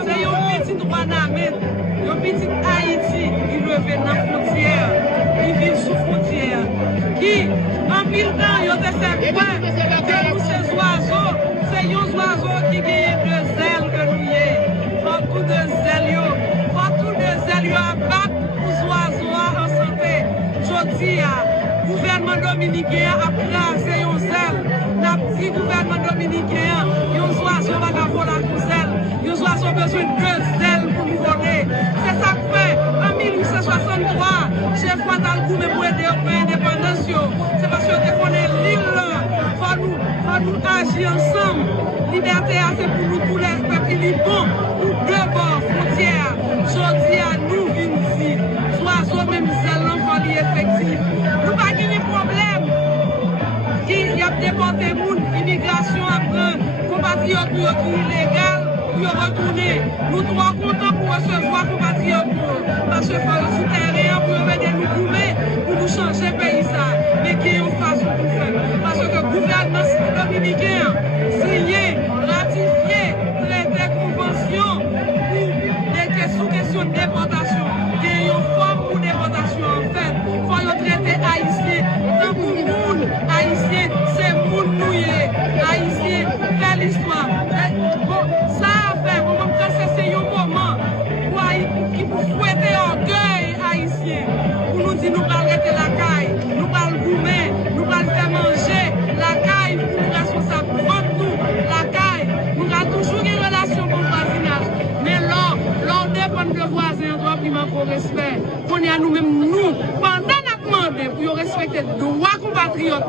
C'est une petite Wanamène, une petite Haïti qui revient dans la frontière, qui vit sous frontière, qui en 1000 ans, ils ont fait quoi que nous ces oiseaux, c'est un oiseau qui gagne de zèle que nous y est. Faut tout de zèle, faut tout de zèle à battre pour oiseaux en santé. Je dis à gouvernement dominicain a placé un zèle, n'a petit gouvernement dominicain, ils oiseaux va voler la zèle. Nous avons besoin de zèle pour nous voler. C'est ça que fait en 1863, chef Ouattara pour aider au pays indépendance. C'est parce que connaît l'île, il faut nous agir ensemble. Liberté, c'est pour nous tous les peuples libres, pour deux bords, frontières. Je dis à nous, vivons ici. Oiseaux, même zèle, l'enfant effectif. Nous n'avons pas de problème. Il y a déporté monde, immigration après, compatriotes qui sont illégaux. Retourner. Nous trois contents pour recevoir compatriotes parce que faut le souterrain pour aider nous couler, pour nous changer le pays ça. Mais qui est en face pour faire. Parce que le gouvernement dominicain signé, ratifié, traité convention pour des questions de déportation. Il y a une forme pour déportation en fait. Il faut traiter haïtien. Tant que le monde haïtien, c'est le monde nouillé. Haïtien, fait l'histoire. Ça c'est un moment qui pour fouetter orgueil haïtien, pour nous dire nous allons arrêter la caille, nous allons goumer, nous allons faire manger la caille pour nous responsables contre nous, la caille, nous avons toujours une relation pour le voisinage, mais l'on dépend de voisins, on doit primer pour respect, qu'on y a nous-mêmes, nous, pendant la demande pour respecter les droits compatriotes,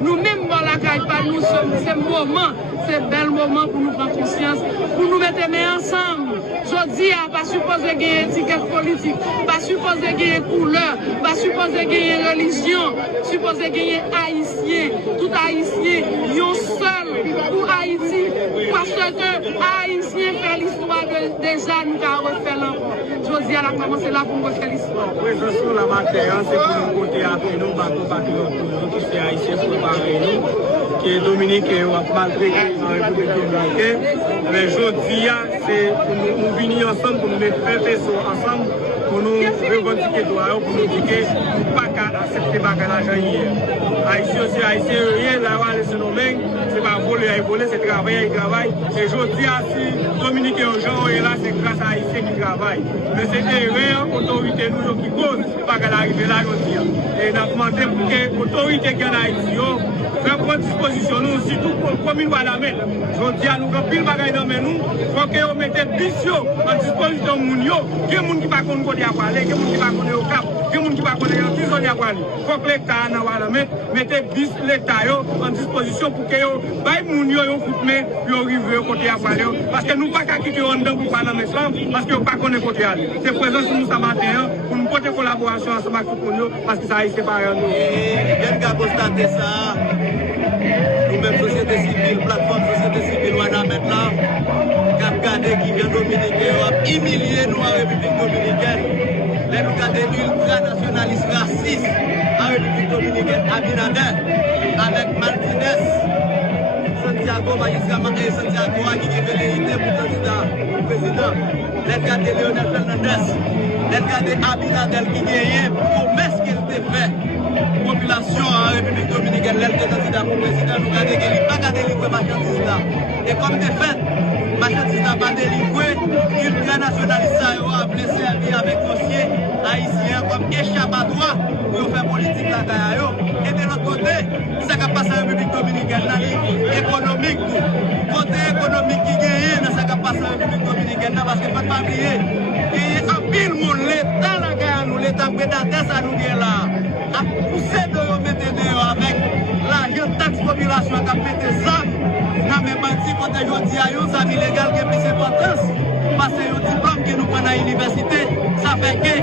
nous-mêmes dans la caille, pas nous sommes, c'est moment. C'est un bel moment pour nous prendre conscience, pour nous mettre ensemble. Je dis, pas supposé gagner étiquette politique, pas supposé gagner couleur, pas supposé gagner religion, supposé gagner haïtien, tout haïtien, yon seul pour Haïti, parce que haïtien fait l'histoire déjà, nous avons refait l'enfant. Je dis, à la commencer là pour refaire l'histoire. Oui, je suis la matière, c'est pour nous côté après nous, compatriotes, qui sont haïtiens pour parler nous. Qui est Dominique et malgré en République dominicaine. Mais aujourd'hui, c'est nous venir ensemble pour nous mettre un vaisseau ensemble, pour nous revendiquer droit, pour nous dire que nous ne pouvons pas accepter l'argent hier. Haïti aussi, Haïtien, rien, là, c'est nos mains, c'est pas voler, c'est travailler, il travaille. Et aujourd'hui, si Dominique et Jean est là, c'est grâce à Haïtien qui travaille. Mais c'est erreur, l'autorité nous qui cause, pas qu'elle arrive là aujourd'hui. Et nous avons demandé pour que l'autorité qui est en Haïti, faire prendre disposition, nous, surtout pour la commune Wanamène. Je dis à nous, quand pile bagaille dans nous, il faut que vous mettez bis en disposition de nous. Il y a des gens qui ne savent pas côté à aller, il y a des gens qui ne savent pas au cap, il y a des gens qui ne savent pas en prison à aller. Il faut que l'État dans Wanamène mette bis l'État en disposition pour que vous baillez les gens qui pour arriver côté à aller. Parce que nous ne pouvons pas quitter en dedans pour parler ensemble, parce que nous ne pouvons pas côté à aller. C'est présent sur nous ce matin pour nous porter collaboration ensemble avec nous, parce que ça a été séparé nous. Bien qu'à constater ça, nous-mêmes, société civile, plateforme société civile, Wanamène là, cap gardé qui vient dominicain, a humilié nous en République dominicaine. Les nous gardés ultranationalistes racistes en République dominicaine, Abinader, avec Martinez, Santiago Maïsama et Santiago qui est velléité pour candidat président. Les gardés Leonel Fernandez, les gardés Abinader qui gagne promesse qu'il était fait. Population en République dominicaine, l'aile de candidat pour président, nous avons dit pas qu'à délivrer marchandise là. Et comme de fait, marchandise n'a pas délivré, ultranationaliste a blessé avec dossier haïtien comme échappatoire pour faire politique là. Et de l'autre côté, ça qui passe en République dominicaine, la ligne économique, côté économique qui gagne. parce que faut pas oublier, il y a un pile monde, l'État là, nous, l'État prédateur, ça nous est là, à pousser de mettre dehors avec l'argent taxe population qui a pété ça, dans mes bâtis, quand je dis à eux, ça illégal qui a plus d'importance, parce que le diplôme que nous prenons à l'université, ça fait que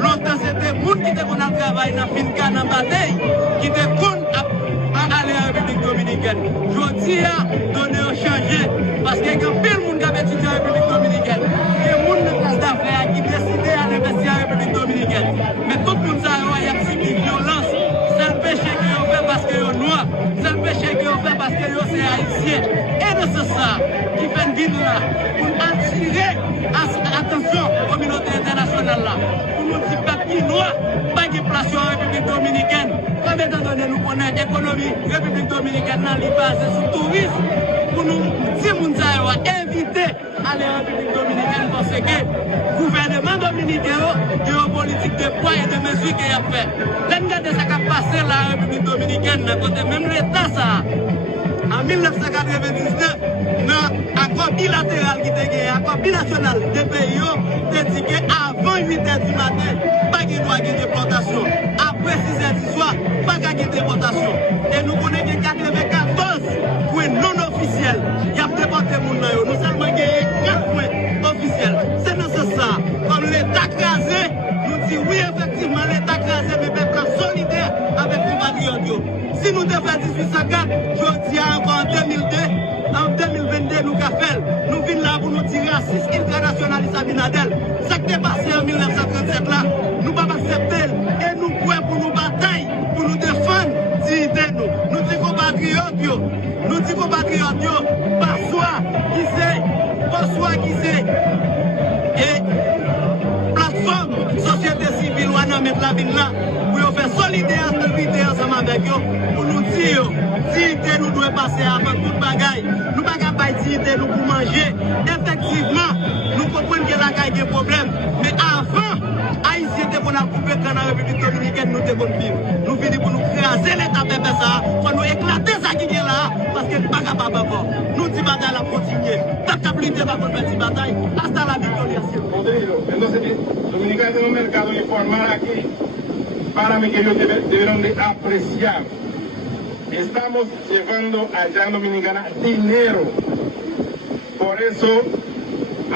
longtemps c'était le monde qui était qu'on a travaillé dans le fin de bataille, qui était qu'on a aller à la République dominicaine. Je dis à donner au changer, parce qu'il y a un pile monde qui a étudié en République dominicaine. Il y a un monde de classe d'affaires qui décidé à investir en République dominicaine. Mais tout le monde sait qu'il y a subi violence. C'est le péché qu'ils ont fait parce qu'ils sont noirs. C'est le péché qu'ils ont fait parce qu'ils sont haïtiens. Et de ce ça, qui fait une guide là, pour attirer attention à la communauté internationale là. Pour nous dire que les noirs pas de place en République dominicaine. Comme étant donné nous connaissons l'économie République dominicaine est basée sur le tourisme. Pour nous dire que nous avons invité à la République dominicaine parce que le gouvernement dominicain a une politique de poids et de mesures qu'il a fait. L'engagement de ce qui a passé la République dominicaine, même l'État, ça, en 1999, dans l'accord bilatéral qui était gagné, l'accord binational des pays, dit qu'avant 8 h du matin, pas de droit de déportation. Après 6 h du soir, pas de déportation. Et nous connaissons 94 points non officiels. Il y a déporté les gens. Nous seulement gagné 4 points officiels. C'est nécessaire. Comme l'État crasé, nous disons oui, effectivement, l'État crasé, mais peuple solidaire avec les compatriotes. Si nous devons faire 1854, je dis encore en 2002, en 2022, nous avons fait. Nous venons là pour nous tirer à 6 internationalistes à Binadel. Ce qui est passé en 1937 là, nous ne pouvons pas accepter. Et nous pouvons pour nous batailler, pour nous défendre, dignité nous. Nous disons compatriotes, nous disons compatriotes, par qui c'est, et plateforme, société civile, on a mis la ville là, pour faire solidarité ensemble avec eux, pour nous dire, dignité nous doit passer avant toute bagaille. Nous ne pouvons pas dignité nous pour manger. Effectivement, nous comprenons que la caille a des problèmes, mais avant, Haïti était qu'on a coupé quand la République dominicaine nous devons vivre. Nous finissons pour nous craser l'État pépé ça, pour nous éclater ça qui est là, parce que nous ne sommes pas capables encore. Nous disons bataille à continuer. Tant qu'à plus de cette bataille, hasta la victoria. Entonces, Dominicana tiene un mercado informal aquí para mí que ellos debieron de apreciar. Estamos llevando allá en Dominicana dinero. Por eso,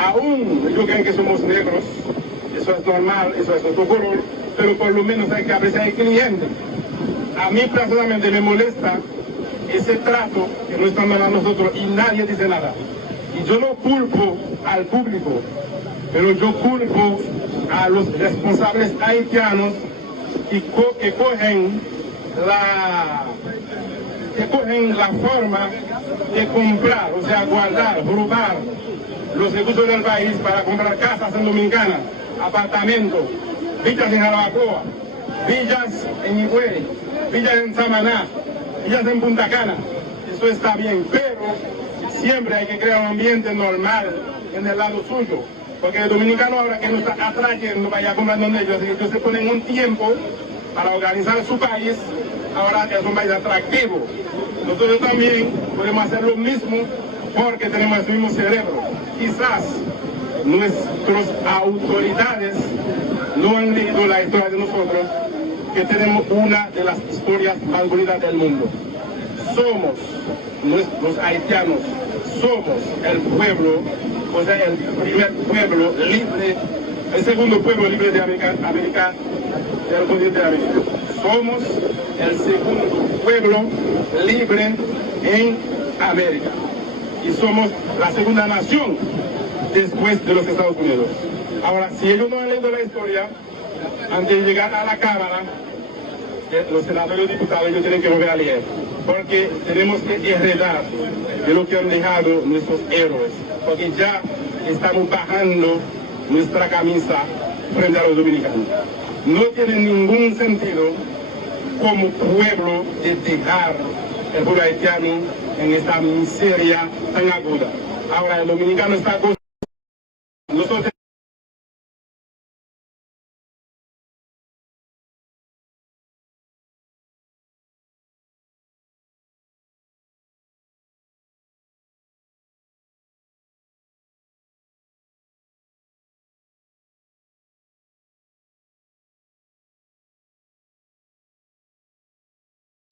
aún ellos creen que somos negros. Eso es normal, eso es otro color, pero por lo menos hay que apreciar al cliente. A mí personalmente me molesta ese trato que nos están dando a nosotros y nadie dice nada. Y yo no culpo al público, pero yo culpo a los responsables haitianos que cogen la forma de comprar, o sea, guardar, robar los recursos del país para comprar casas en Dominicana, apartamentos, villas en Jarabacoa, villas en Higüey, villas en Samaná, villas en Punta Cana. Eso está bien, pero siempre hay que crear un ambiente normal en el lado suyo. Porque el dominicano ahora que nos está atrayendo vaya comprando en ellos, ellos se ponen un tiempo para organizar su país, ahora es un país atractivo. Nosotros también podemos hacer lo mismo porque tenemos el mismo cerebro. Quizás nuestras autoridades no han leído la historia de nosotros, que tenemos una de las historias más bonitas del mundo. Somos los haitianos, somos el pueblo, o sea, el primer pueblo libre, el segundo pueblo libre de América del continente de América. Somos el segundo pueblo libre en América. Y somos la segunda nación después de los Estados Unidos. Ahora, si ellos no han leído la historia, antes de llegar a la Cámara, los senadores y diputados, ellos tienen que volver a leer. Porque tenemos que heredar de lo que han dejado nuestros héroes. Porque ya estamos bajando nuestra camisa frente a los dominicanos. No tiene ningún sentido como pueblo de dejar el pueblo haitiano en esta miseria tan aguda. Ahora el dominicano está nosotros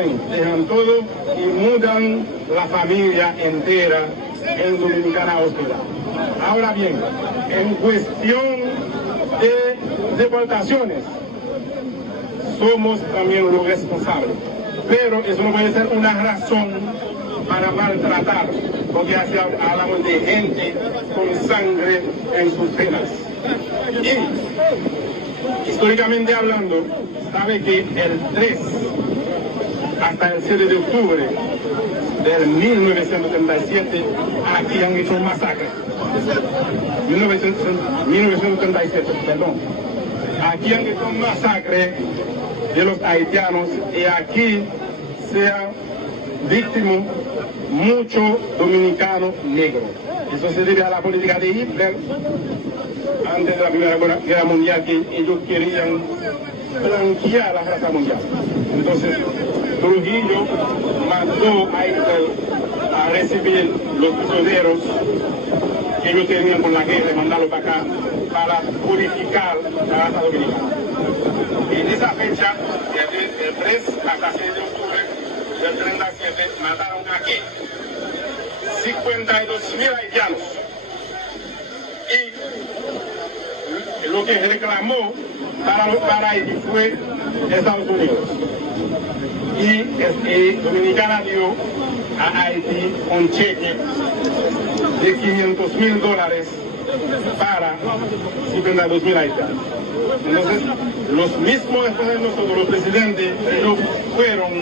Dejan todo y mudan la familia entera en Dominicana Hospital. Ahora bien, en cuestión de deportaciones, somos también los responsables. Pero eso no puede ser una razón para maltratar, porque así hablamos de gente con sangre en sus venas. Y históricamente hablando, sabe que el 3 hasta el 7 de octubre del 1937, aquí han hecho un masacre. 1937, perdón. Aquí han hecho un masacre de los haitianos y aquí se han víctimas muchos dominicanos negros. Eso se debe a la política de Hitler antes de la Primera Guerra Mundial, que ellos querían blanquear la raza mundial. Entonces, Trujillo mandó a Hitler a recibir los prisioneros que ellos tenían con la guerra y mandarlos para acá para purificar la raza dominicana. En esa fecha, desde el 3 hasta 6 de octubre del 37, mataron aquí 52.000 haitianos. Y lo que reclamó para Haití fue Estados Unidos. Y Dominicana dio a Haití un cheque de $500.000 para 52.000 haitianos. Entonces, los mismos después de nosotros, los presidentes, ellos fueron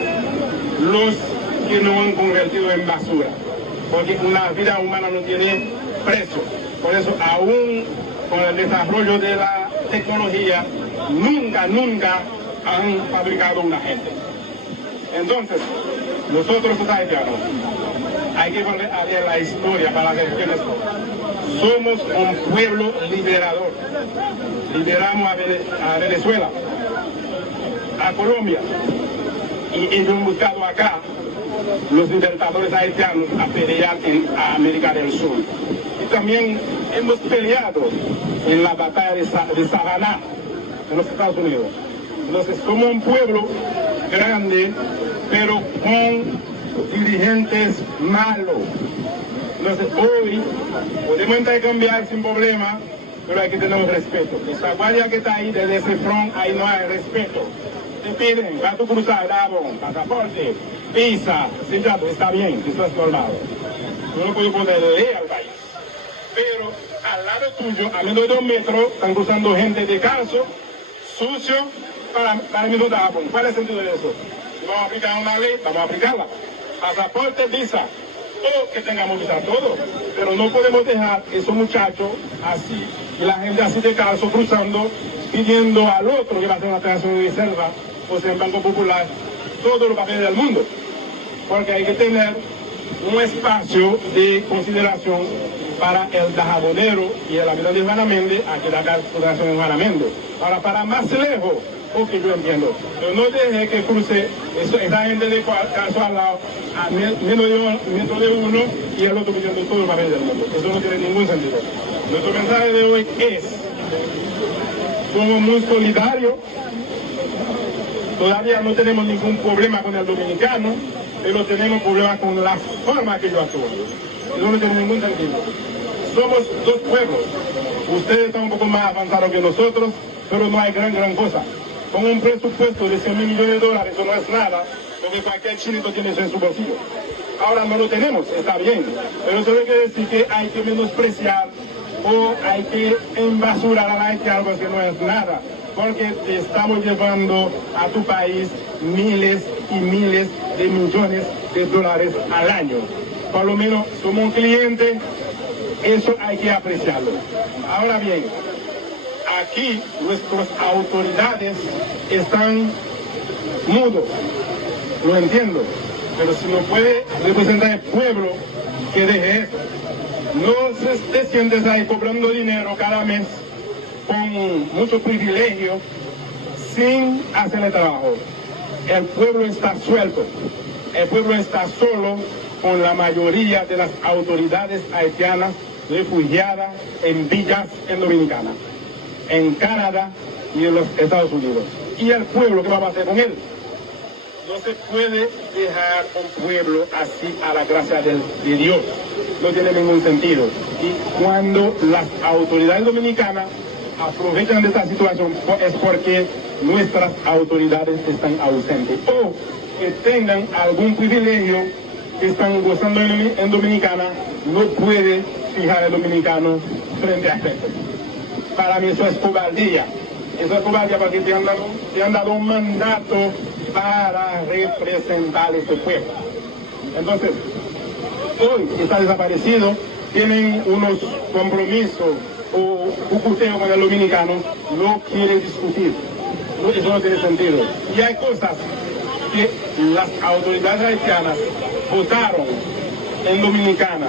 los que nos han convertido en basura. Porque una vida humana no tiene precio. Por eso, aún con el desarrollo de la tecnología, nunca han fabricado una gente. Entonces, nosotros los haitianos, hay que volver a ver la historia para ver quiénes somos. Somos un pueblo liberador. Liberamos a Venezuela, a Colombia, y ellos han buscado acá los libertadores haitianos a pelear en América del Sur. Y también hemos peleado en la batalla de Savannah, en los Estados Unidos. Entonces, somos un pueblo grande, pero con dirigentes malos. Entonces, hoy podemos intercambiar sin problema, pero hay que tener respeto. Esa guardia que está ahí, desde ese front, ahí no hay respeto. Te piden, va a tu cruzar, pasaporte, visa, sellado, está bien, eso es normal. Yo no puedo ponerle al país. Pero al lado tuyo, a menos de 2 metros, están cruzando gente de calzo, sucio, para el de Japón. ¿Cuál es el sentido de eso? Si vamos a aplicar una ley, vamos a aplicarla. Pasaporte, visa, o que tengamos visa, todo. Pero no podemos dejar esos muchachos así, y la gente así de calzo cruzando, pidiendo al otro que va a hacer una transacción de reserva, o sea, en Banco Popular, todos los papeles del mundo. Porque hay que tener un espacio de consideración para el Dajabonero y el amigo de Juana Méndez, aquí la consideración de Juana Méndez. Ahora, para más lejos, porque yo entiendo, pero no deje que cruce esa gente de caso al lado, a menos de un metro de uno, y el otro pidiendo todo el papel del mundo. Eso no tiene ningún sentido. Nuestro mensaje de hoy es: somos muy solidarios, todavía no tenemos ningún problema con el dominicano, pero tenemos problemas con la forma que yo actúo. Eso no tiene ningún sentido. Somos 2 pueblos. Ustedes están un poco más avanzados que nosotros, pero no hay gran cosa. Con un presupuesto de $100.000 millones, eso no es nada, porque cualquier chinito tiene eso en su bolsillo. Ahora no lo tenemos, está bien, pero eso no quiere decir que hay que menospreciar o hay que embasurar a la gente algo que no es nada, porque te estamos llevando a tu país miles y miles de millones de dólares al año. Por lo menos somos un cliente, eso hay que apreciarlo. Ahora bien, aquí nuestras autoridades están mudos, lo entiendo, pero si no puede representar el pueblo, que deje eso. No te sientes ahí cobrando dinero cada mes con mucho privilegio sin hacer el trabajo. El pueblo está suelto, el pueblo está solo con la mayoría de las autoridades haitianas refugiadas en villas en Dominicana, en Canadá y en los Estados Unidos. ¿Y el pueblo qué va a hacer con él? No se puede dejar un pueblo así a la gracia de Dios. No tiene ningún sentido. Y cuando las autoridades dominicanas aprovechan de esta situación es porque nuestras autoridades están ausentes o que tengan algún privilegio que están gozando en Dominicana, no puede fijar el dominicano frente a él. Para mí eso es cobardía. Eso es cobardía porque te han dado un mandato para representar a este pueblo. Entonces, hoy está desaparecido, tienen unos compromisos o cucuteo con el dominicano, no quieren discutir. Eso no tiene sentido. Y hay cosas que las autoridades haitianas votaron en Dominicana.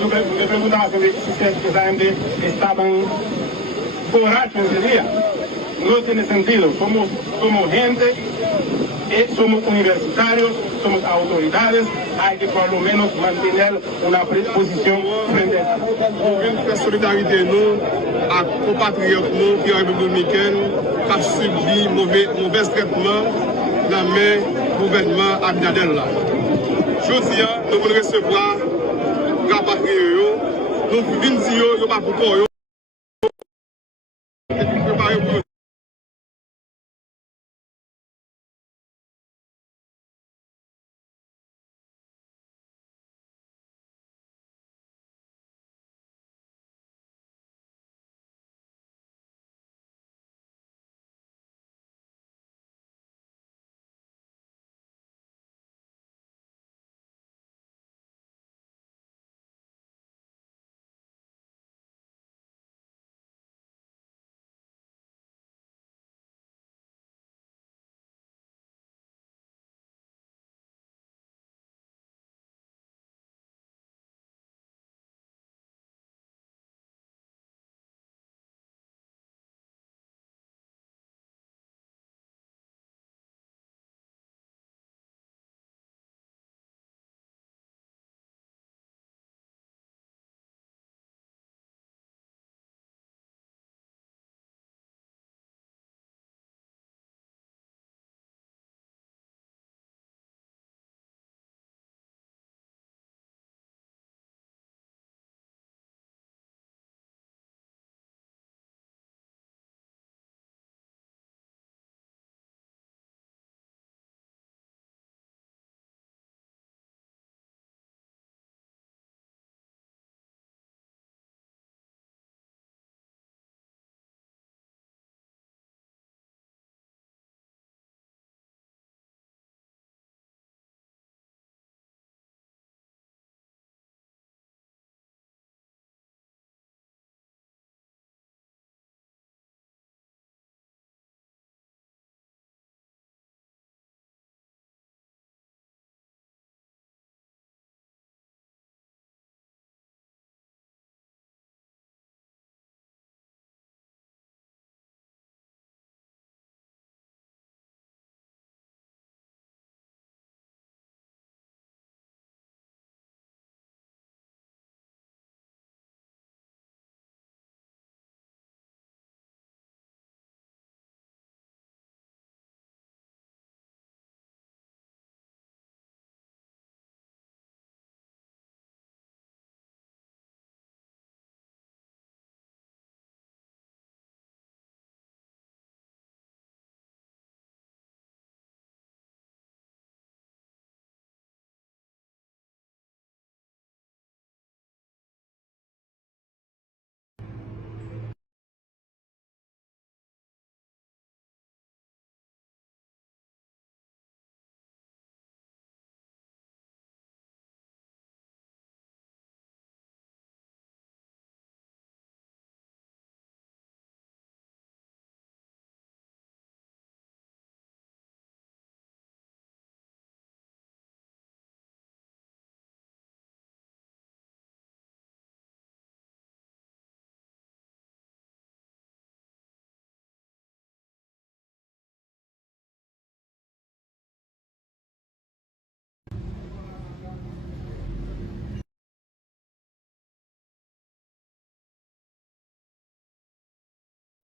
Yo preguntaba si esa gente estaban borrachos ese día. No tiene sentido. Somos gente, somos universitarios, somos autoridades, hay que por lo menos mantener una posición frente a eso. La solidarité nous, à compatriotes nous qui ont été dominicains, qui ont subi mauvais traitement dans le gouvernement Abinadel là. Je dis, nous voulons recevoir rapatrier, nous venons dire, nous ne pas pour